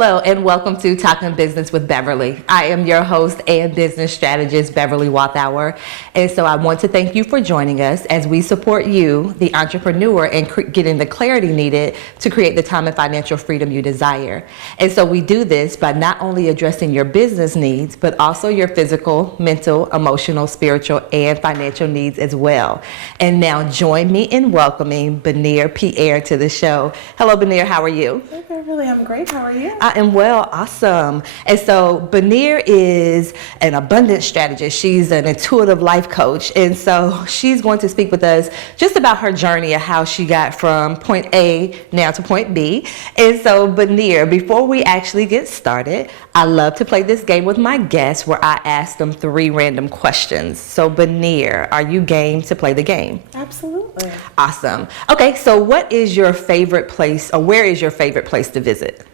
Hello and welcome to Talking Business with Beverly. I am your host and business strategist, Beverly Walthour. And so I want to thank you for joining us as we support you, the entrepreneur, in getting the clarity needed to create the time and financial freedom you desire. And so we do this by not only addressing your business needs, but also your physical, mental, emotional, spiritual, and financial needs as well. And now join me in welcoming Benir Pierre to the show. Hello, Benir. How are you? Hey, Beverly. I'm great. How are you? I am well. Awesome. And so Benir is an abundance strategist. She's an intuitive life coach. And so she's going to speak with us just about her journey of how she got from point A now to point B. And so Benir, before we actually get started, I love to play this game with my guests where I ask them 3 random questions. So Benir, are you game to play the game? Absolutely. Awesome. Okay, so what is your favorite place, or where is your favorite place to visit?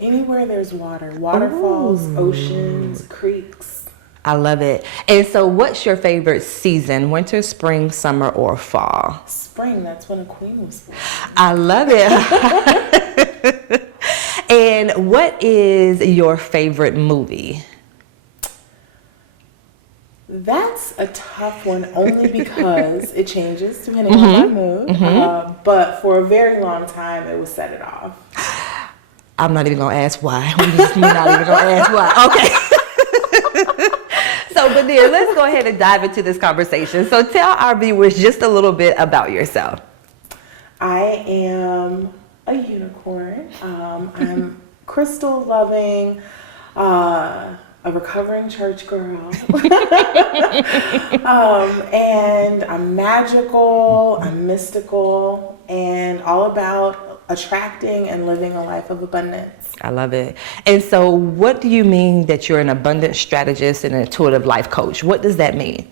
Anywhere there's water. Waterfalls, oceans, creeks. I love it. And so what's your favorite season? Winter, spring, summer, or fall? Spring. That's when a queen was born. I love it. And what is your favorite movie? That's a tough one only because it changes depending on my mood. But for a very long time, it was Set It Off. I'm not even going to ask why. We're not even going to ask why. Okay. So, Benir, let's go ahead and dive into this conversation. So tell our viewers just a little bit about yourself. I am a unicorn. I'm crystal loving, a recovering church girl. And I'm magical, I'm mystical, and all about attracting and living a life of abundance. I love it. And so what do you mean that you're an abundance strategist and an intuitive life coach? What does that mean?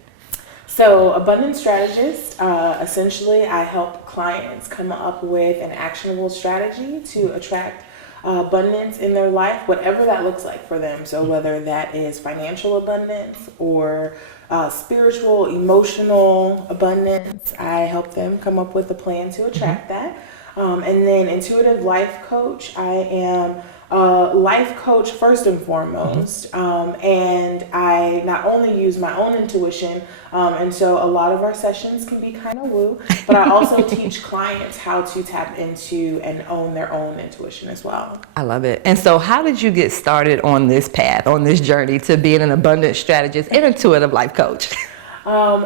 So abundance strategist, essentially I help clients come up with an actionable strategy to attract abundance in their life, whatever that looks like for them. So whether that is financial abundance or spiritual, emotional abundance, I help them come up with a plan to attract that. And then intuitive life coach, I am a life coach first and foremost. And I not only use my own intuition, and so a lot of our sessions can be kind of woo, but I also teach clients how to tap into and own their own intuition as well. I love it. And so how did you get started on this path, on this journey to being an abundance strategist and intuitive life coach?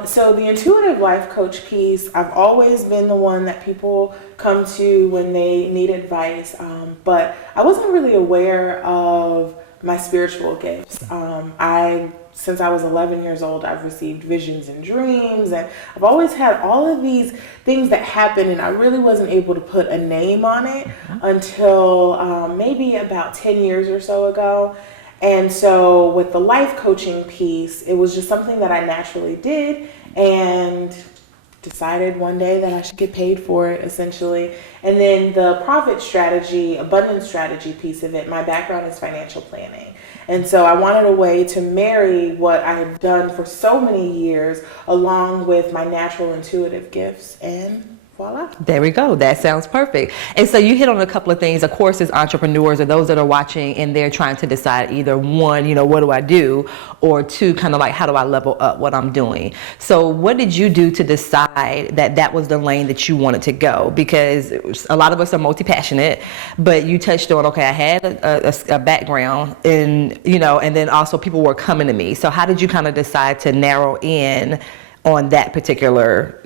So the intuitive life coach piece, I've always been the one that people come to when they need advice, but I wasn't really aware of my spiritual gifts. Since I was 11 years old, I've received visions and dreams, and I've always had all of these things that happen, and I really wasn't able to put a name on it until maybe about 10 years or so ago. And so with the life coaching piece, it was just something that I naturally did and decided one day that I should get paid for it, essentially. And then the profit strategy, abundance strategy piece of it, my background is financial planning. And so I wanted a way to marry what I had done for so many years along with my natural intuitive gifts, and voila. There we go. That sounds perfect. And so you hit on a couple of things. Of course, as entrepreneurs or those that are watching and they're trying to decide either 1, what do I do? Or 2, kind of like, how do I level up what I'm doing? So what did you do to decide that that was the lane that you wanted to go? Because a lot of us are multi-passionate, but you touched on, okay, I had a background and then also people were coming to me. So how did you kind of decide to narrow in on that particular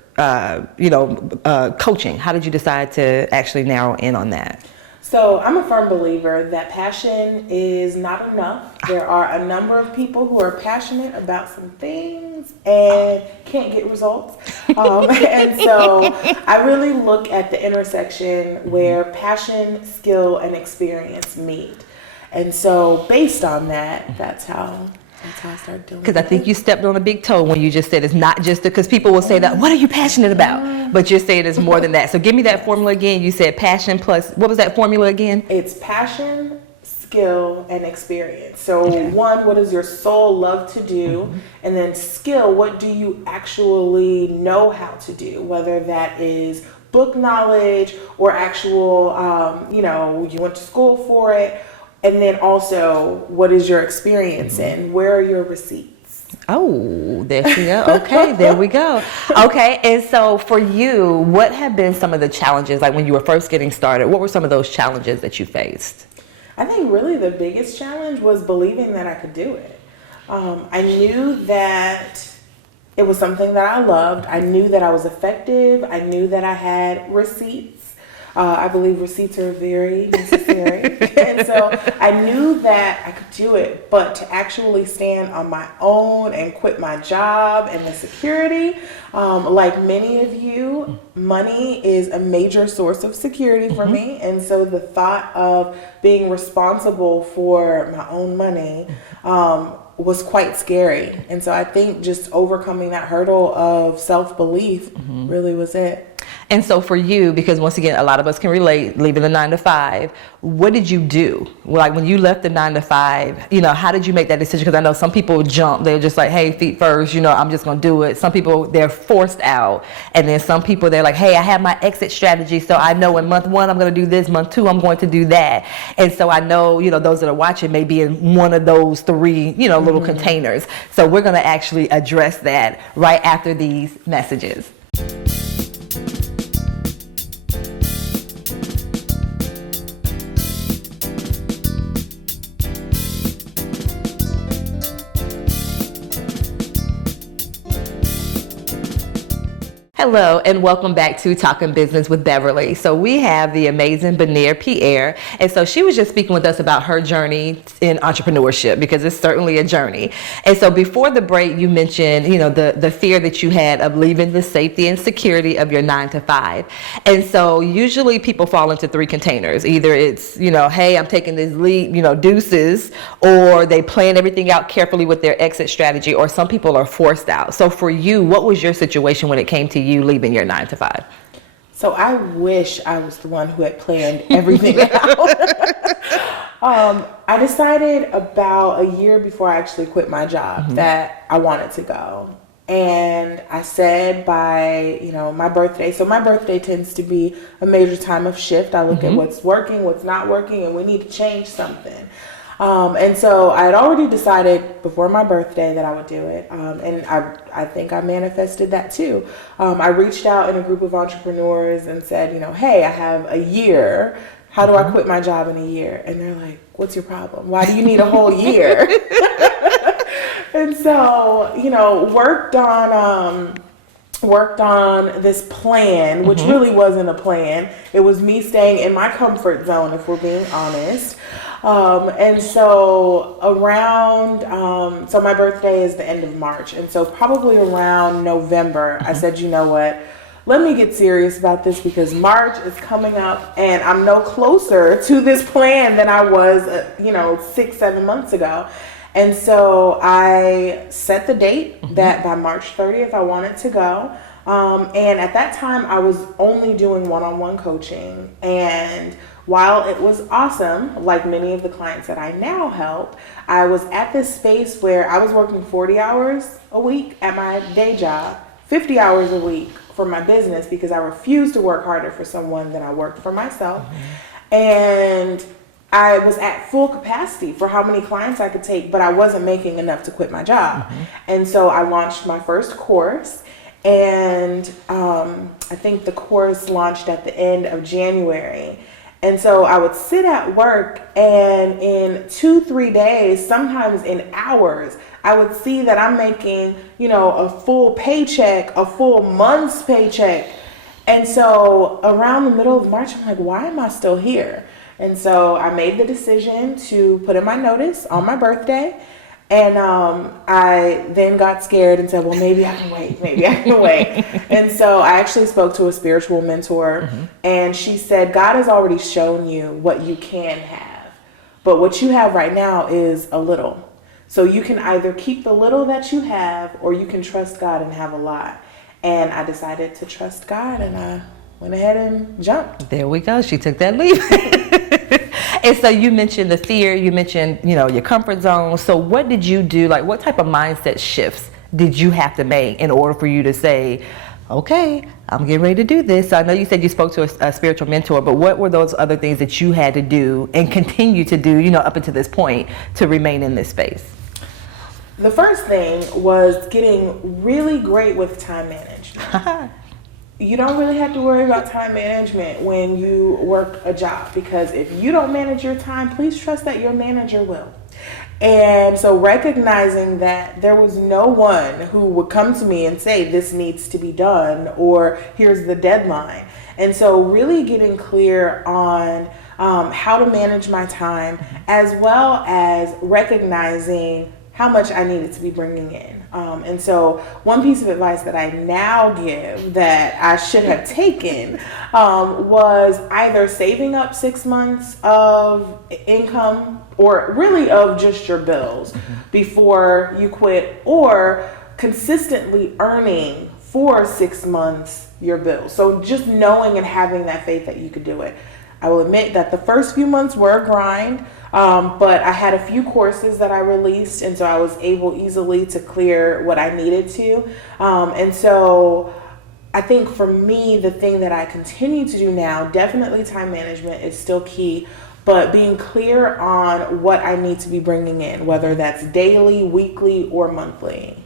coaching? How did you decide to actually narrow in on that? So I'm a firm believer that passion is not enough. There are a number of people who are passionate about some things and can't get results. And so I really look at the intersection where passion, skill, and experience meet. And so based on that, that's how I started doing it. Because I think you stepped on a big toe when you just said it's not just because people will say that, what are you passionate about? But you're saying it's more than that. So give me that formula again. You said passion plus, what was that formula again? It's passion, skill, and experience. So 1, what does your soul love to do? And then skill, what do you actually know how to do? Whether that is book knowledge or actual, you went to school for it. And then also, what is your experience in? Where are your receipts? Oh, there she go. Okay, there we go. Okay, and so for you, what have been some of the challenges, like when you were first getting started, what were some of those challenges that you faced? I think really the biggest challenge was believing that I could do it. I knew that it was something that I loved. I knew that I was effective. I knew that I had receipts. I believe receipts are very necessary. And so I knew that I could do it, but to actually stand on my own and quit my job and the security, like many of you, money is a major source of security for me. And so the thought of being responsible for my own money was quite scary. And so I think just overcoming that hurdle of self-belief really was it. And so for you, because once again, a lot of us can relate, leaving the 9 to 5, what did you do? Like when you left the 9 to 5, how did you make that decision? Because I know some people jump, they're just like, hey, feet first, I'm just going to do it. Some people, they're forced out. And then some people, they're like, hey, I have my exit strategy. So I know in month 1, I'm going to do this. Month 2, I'm going to do that. And so I know, those that are watching may be in one of those 3, little containers. So we're going to actually address that right after these messages. Hello and welcome back to Talking Business with Beverly. So we have the amazing Beneer Pierre, and so she was just speaking with us about her journey in entrepreneurship, because it's certainly a journey. And so before the break, you mentioned, the fear that you had of leaving the safety and security of your 9 to 5. And so usually people fall into 3 containers. Either it's, hey, I'm taking this leap, deuces, or they plan everything out carefully with their exit strategy, or some people are forced out. So for you, what was your situation when it came to you leaving your 9 to 5? So I wish I was the one who had planned everything out. I decided about a year before I actually quit my job that I wanted to go. And I said by, my birthday. So my birthday tends to be a major time of shift. I look at what's working, what's not working, and we need to change something. And so I had already decided before my birthday that I would do it. And I think I manifested that too. I reached out in a group of entrepreneurs and said, hey, I have a year. How do I quit my job in a year? And they're like, what's your problem? Why do you need a whole year? And so, worked on this plan, which really wasn't a plan. It was me staying in my comfort zone, if we're being honest. And so around, so my birthday is the end of March. And so probably around November, I said, you know what, let me get serious about this, because March is coming up and I'm no closer to this plan than I was, 6-7 months ago. And so I set the date that by March 30th, I wanted to go. And at that time, I was only doing one-on-one coaching. And while it was awesome, like many of the clients that I now help, I was at this space where I was working 40 hours a week at my day job, 50 hours a week for my business, because I refused to work harder for someone than I worked for myself. And I was at full capacity for how many clients I could take, but I wasn't making enough to quit my job. And so I launched my first course, and I think the course launched at the end of January. And so I would sit at work, and in 2-3 days, sometimes in hours, I would see that I'm making, a full paycheck, a full month's paycheck. And so around the middle of March, I'm like, why am I still here? And so I made the decision to put in my notice on my birthday. And I then got scared and said, well, maybe I can wait. And so I actually spoke to a spiritual mentor, and she said, God has already shown you what you can have, but what you have right now is a little. So you can either keep the little that you have, or you can trust God and have a lot. And I decided to trust God, and I went ahead and jumped. There we go. She took that leap. And so you mentioned the fear, you mentioned, your comfort zone. So what did you do? Like, what type of mindset shifts did you have to make in order for you to say, okay, I'm getting ready to do this. So I know you said you spoke to a spiritual mentor, but what were those other things that you had to do and continue to do, up until this point to remain in this space? The first thing was getting really great with time management. You don't really have to worry about time management when you work a job, because if you don't manage your time, please trust that your manager will. And so recognizing that there was no one who would come to me and say, this needs to be done, or here's the deadline. And so really getting clear on how to manage my time, as well as recognizing how much I needed to be bringing in. And so one piece of advice that I now give that I should have taken was either saving up 6 months of income, or really of just your bills before you quit, or consistently earning for 6 months your bills. So just knowing and having that faith that you could do it. I will admit that the first few months were a grind, but I had a few courses that I released, and so I was able easily to clear what I needed to. And so I think for me, the thing that I continue to do now, definitely time management is still key, but being clear on what I need to be bringing in, whether that's daily, weekly, or monthly.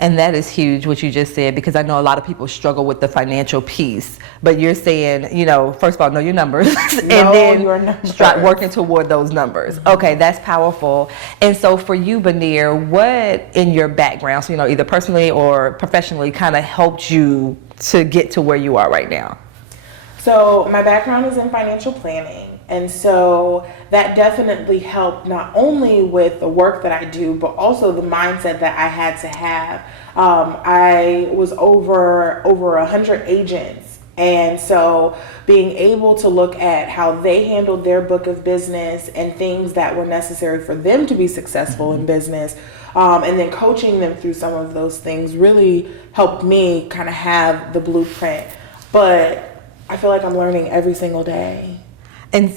And that is huge, what you just said, because I know a lot of people struggle with the financial piece. But you're saying, first of all, know your numbers, and then start working toward those numbers. Okay, that's powerful. And so for you, Benir, what in your background, so either personally or professionally, kind of helped you to get to where you are right now? So my background is in financial planning. And so that definitely helped, not only with the work that I do, but also the mindset that I had to have. I was over 100 agents. And so being able to look at how they handled their book of business and things that were necessary for them to be successful in business, and then coaching them through some of those things really helped me kind of have the blueprint. But I feel like I'm learning every single day. And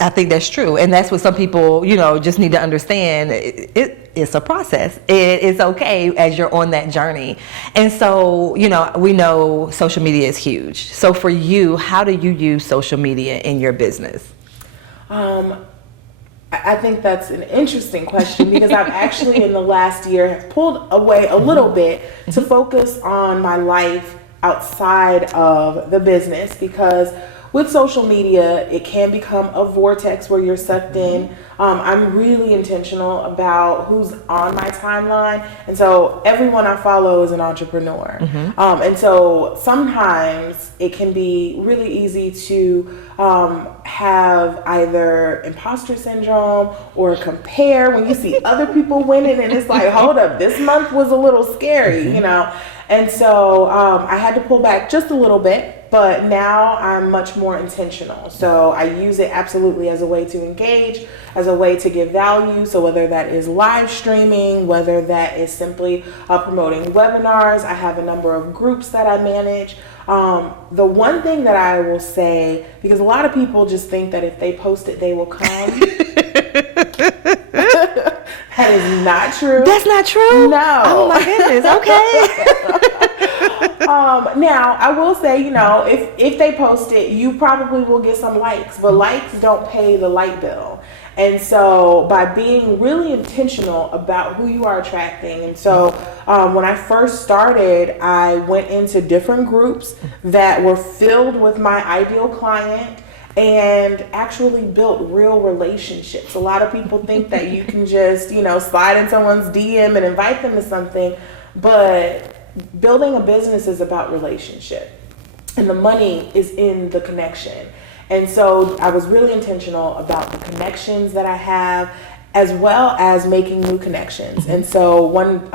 I think that's true. And that's what some people, just need to understand. It's a process. It's okay as you're on that journey. And so, we know social media is huge. So for you, how do you use social media in your business? I think that's an interesting question, because I've actually in the last year have pulled away a little bit to focus on my life outside of the business, because with social media, it can become a vortex where you're sucked in. I'm really intentional about who's on my timeline. And so everyone I follow is an entrepreneur. And so sometimes it can be really easy to have either imposter syndrome or compare when you see other people winning, and it's like, hold up, this month was a little scary, And so I had to pull back just a little bit. But now I'm much more intentional. So I use it absolutely as a way to engage, as a way to give value. So whether that is live streaming, whether that is simply promoting webinars, I have a number of groups that I manage. The one thing that I will say, because a lot of people just think that if they post it, they will come. That is not true. That's not true? No. Oh my goodness, okay. Now, I will say, if they post it, you probably will get some likes, but likes don't pay the light bill. And so by being really intentional about who you are attracting. And so when I first started, I went into different groups that were filled with my ideal client and actually built real relationships. A lot of people think that you can just, slide in someone's DM and invite them to something, but building a business is about relationship, and the money is in the connection. And so I was really intentional about the connections that I have, as well as making new connections. And so one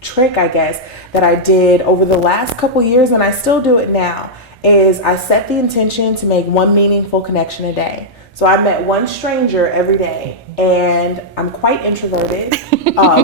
trick, I guess, that I did over the last couple years, and I still do it now, is I set the intention to make one meaningful connection a day. So I met one stranger every day, and I'm quite introverted,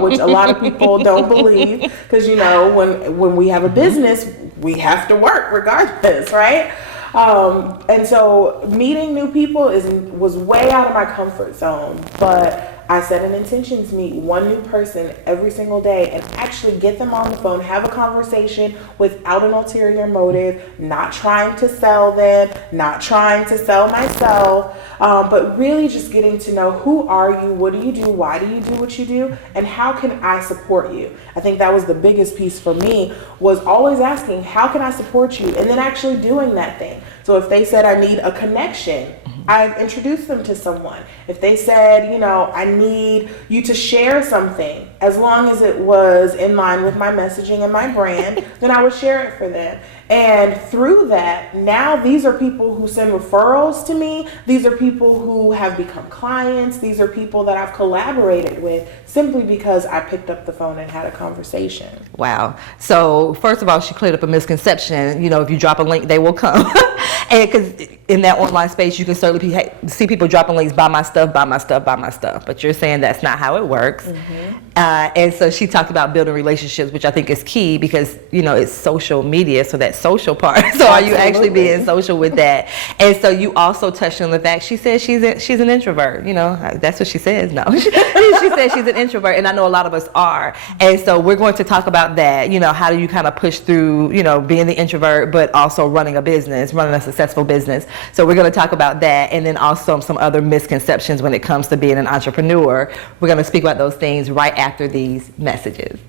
which a lot of people don't believe, because when we have a business, we have to work regardless, right? And so meeting new people was way out of my comfort zone, but I set an intention to meet one new person every single day and actually get them on the phone, have a conversation without an ulterior motive, not trying to sell them, not trying to sell myself, but really just getting to know who are you, what do you do, why do you do what you do, and how can I support you? I think that was the biggest piece for me, was always asking, how can I support you? And then actually doing that thing. So if they said I need a connection, I introduced them to someone. If they said, I need you to share something, as long as it was in line with my messaging and my brand, then I would share it for them. And through that, now these are people who send referrals to me. These are people who have become clients. These are people that I've collaborated with simply because I picked up the phone and had a conversation. Wow. So first of all, she cleared up a misconception. If you drop a link, they will come. And because in that online space, you can certainly see people dropping links, buy my stuff, buy my stuff, buy my stuff. But you're saying that's not how it works. Mm-hmm. And so she talked about building relationships, which I think is key because, it's social media. So that social part. So are you actually being social with that? And so you also touched on the fact she said she's an introvert. That's what she says. No, she said she's an introvert. And I know a lot of us are. And so we're going to talk about that. How do you kind of push through, being the introvert, but also running a business, running a successful business. So we're going to talk about that, and then also some other misconceptions when it comes to being an entrepreneur. We're going to speak about those things right after these messages.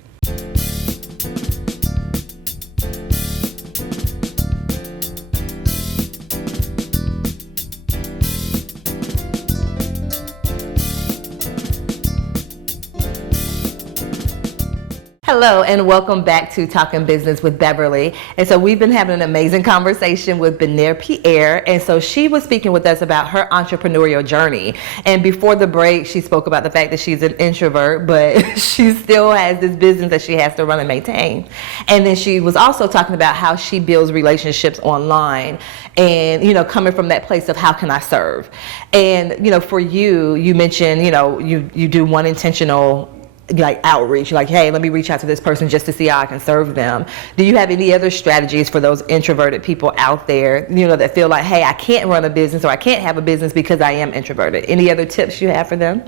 Hello and welcome back to Talking Business with Beverly. And so we've been having an amazing conversation with Beverly Pierre. And so she was speaking with us about her entrepreneurial journey. And before the break, she spoke about the fact that she's an introvert, but she still has this business that she has to run and maintain. And then she was also talking about how she builds relationships online and, coming from that place of how can I serve? And, for you mentioned, you do one intentional outreach, hey, let me reach out to this person just to see how I can serve them. Do you have any other strategies for those introverted people out there, that feel like, hey, I can't run a business or I can't have a business because I am introverted? Any other tips you have for them?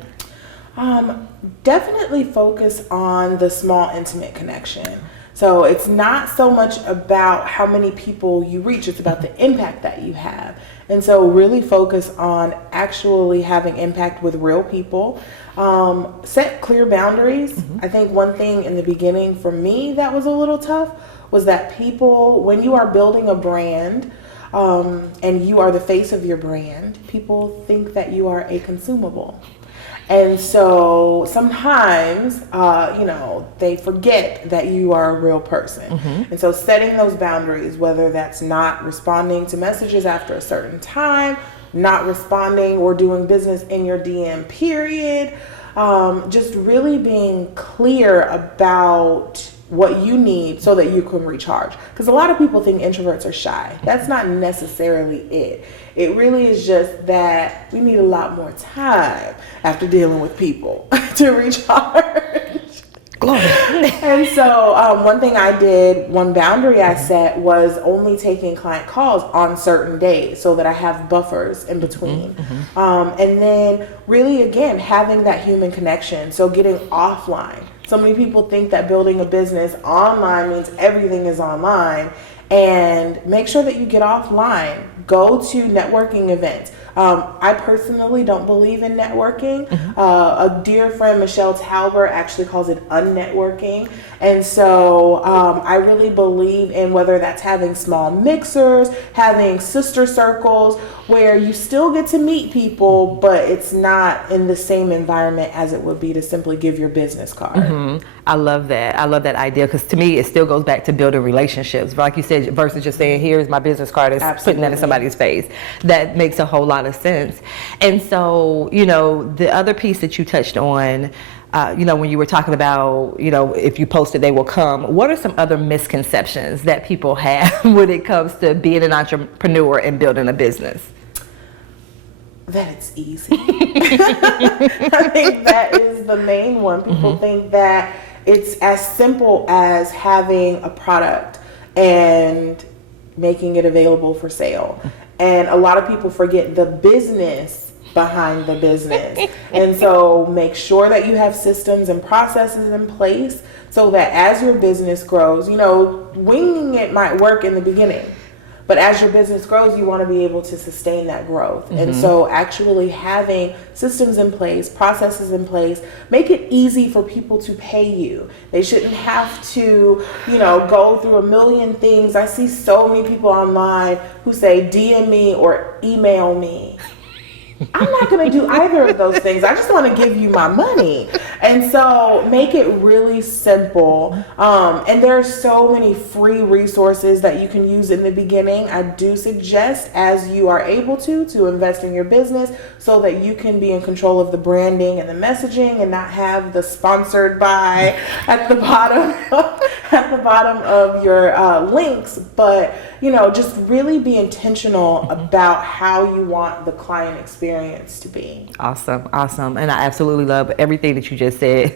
Definitely focus on the small, intimate connection. So it's not so much about how many people you reach, it's about the impact that you have. And so really focus on actually having impact with real people. Set clear boundaries. Mm-hmm. I think one thing in the beginning for me that was a little tough was that people, when you are building a brand, and you are the face of your brand, people think that you are a consumable. And so sometimes, they forget that you are a real person. Mm-hmm. And so setting those boundaries, whether that's not responding to messages after a certain time, not responding or doing business in your DM period, just really being clear about what you need so that you can recharge. Because a lot of people think introverts are shy. That's not necessarily it. It really is just that we need a lot more time after dealing with people to recharge. Glory. And so one boundary I set was only taking client calls on certain days so that I have buffers in between. Mm-hmm. And then really, again, having that human connection. So getting offline. So many people think that building a business online means everything is online, and make sure that you get offline. Go to networking events. I personally don't believe in networking. Mm-hmm. A dear friend, Michelle Talbert, actually calls it unnetworking. And so I really believe in whether that's having small mixers, having sister circles, where you still get to meet people, but it's not in the same environment as it would be to simply give your business card. Mm-hmm. I love that. I love that idea because to me, it still goes back to building relationships. Like you said, versus just saying, here's my business card and putting that in somebody's face. That makes a whole lot of sense. And so, the other piece that you touched on, when you were talking about, if you post it, they will come. What are some other misconceptions that people have when it comes to being an entrepreneur and building a business? That it's easy. I think that is the main one. People mm-hmm. think that it's as simple as having a product and making it available for sale. And a lot of people forget the business behind the business. And so make sure that you have systems and processes in place so that as your business grows, you know, winging it might work in the beginning. But as your business grows, you want to be able to sustain that growth. Mm-hmm. And so actually having systems in place, processes in place, make it easy for people to pay you. They shouldn't have to, you know, go through a million things. I see so many people online who say DM me or email me. I'm not going to do either of those things. I just want to give you my money. And so make it really simple. And there are so many free resources that you can use in the beginning. I do suggest, as you are able to invest in your business so that you can be in control of the branding and the messaging and not have the sponsored by at the bottom of your links. But, you know, just really be intentional about how you want the client experience to be. Awesome. And I absolutely love everything that you just said.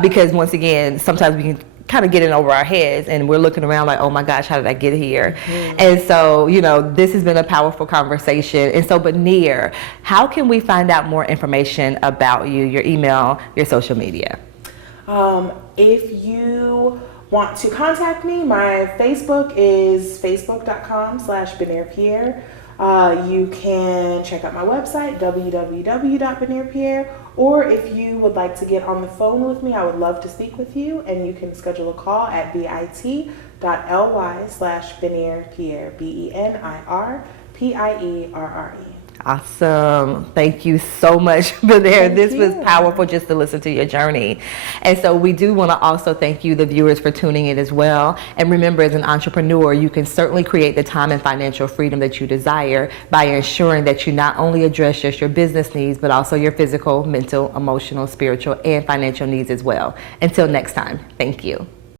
Because once again, sometimes we can kind of get in over our heads and we're looking around like, oh my gosh, how did I get here? Mm-hmm. And so, you know, this has been a powerful conversation. And so, Beneer, how can we find out more information about you, your email, your social media? If you want to contact me, my Facebook is facebook.com/BeneerPierre. You can check out my website, www.BeneerPierre, or if you would like to get on the phone with me, I would love to speak with you, and you can schedule a call at bit.ly/BeneerPierre, BeneirPierre. Awesome. Thank you so much, Beneer. This was powerful just to listen to your journey. And so we do want to also thank you, the viewers, for tuning in as well. And remember, as an entrepreneur, you can certainly create the time and financial freedom that you desire by ensuring that you not only address just your business needs, but also your physical, mental, emotional, spiritual, and financial needs as well. Until next time, thank you.